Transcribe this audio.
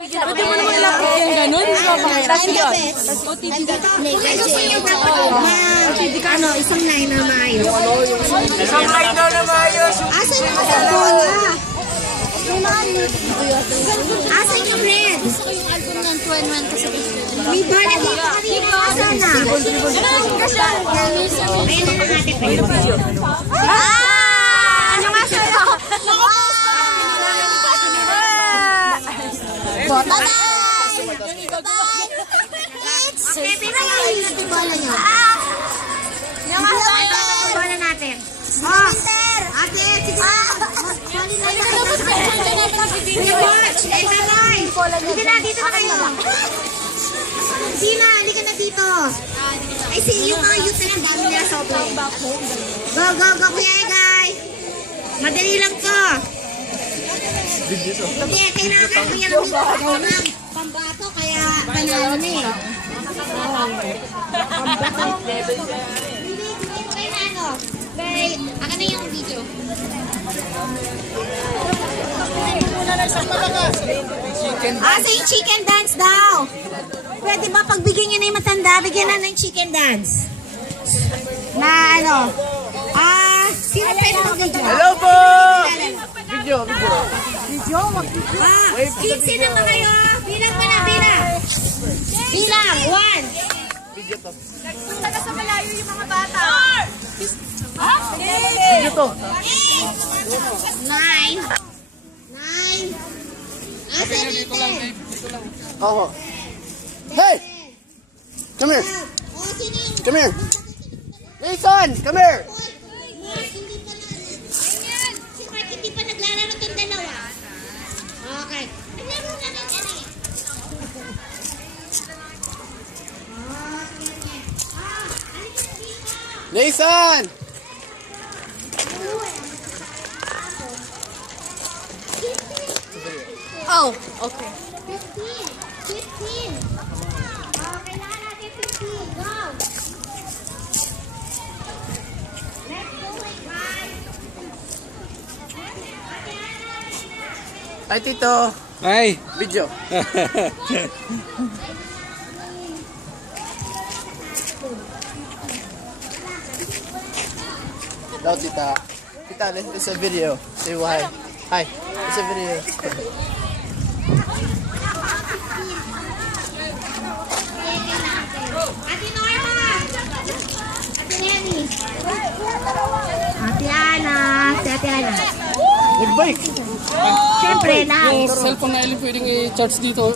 Pwede mo naman lang yung ganun. Tapos yun. Ano, isang line na maayos. Isang line na maayos. Asan yung bola? Asan yung red? Gusto ko yung album ng 2-1 kasi May bola dito kanina. Asan na? Ayun na lang ate. Ano nga sa'yo? Bota na! Okay, pinakain natin bola niyo. Ano nga sa'yo? Bola natin. Oh, ate, sige. Sige, watch. Dito na, dito na kayo. Sina, halika na dito. Ay, yung mga youth na lang, dami nila sobrang. Go, go, go, kuya guys. Madali lang to. Hindi, kailangan kuya lang pambato, kaya panalo na eh. Pambato. Hindi, kaya na ano. Ako na yung video. Asa yung chicken dance daw? Pwede ba pagbigyan nyo na yung matanda, bigyan na ng chicken dance? Na ano? Sino pwede mag-video? Hello po! Video. Video? Kids naman kayo. Bilang pa na, bilang. Bilang, 1. Video to. Taga sa malayo yung mga bata. Video to. 9. Asa dito lang. Ako. Hey! Come here. Sino yung... Come here. Jason, come here. Si Mark, hindi pa naglalaro itong dalawa. Okay. Naglaro na ng ano eh. Jason! Oh, okay. 15. Kailangan natin 15. Go. Let's do it, guys. Ay, Tito. Ay! Video. Daw, tita. Tita, this is a video. Say hi. Hi. It's a video. Ate Norma! Ate Lenny! Ate Ana! Si Ate Ana. Nagbike. Siyempre, lahat. Yung cellphone na pwedeng i-charge dito.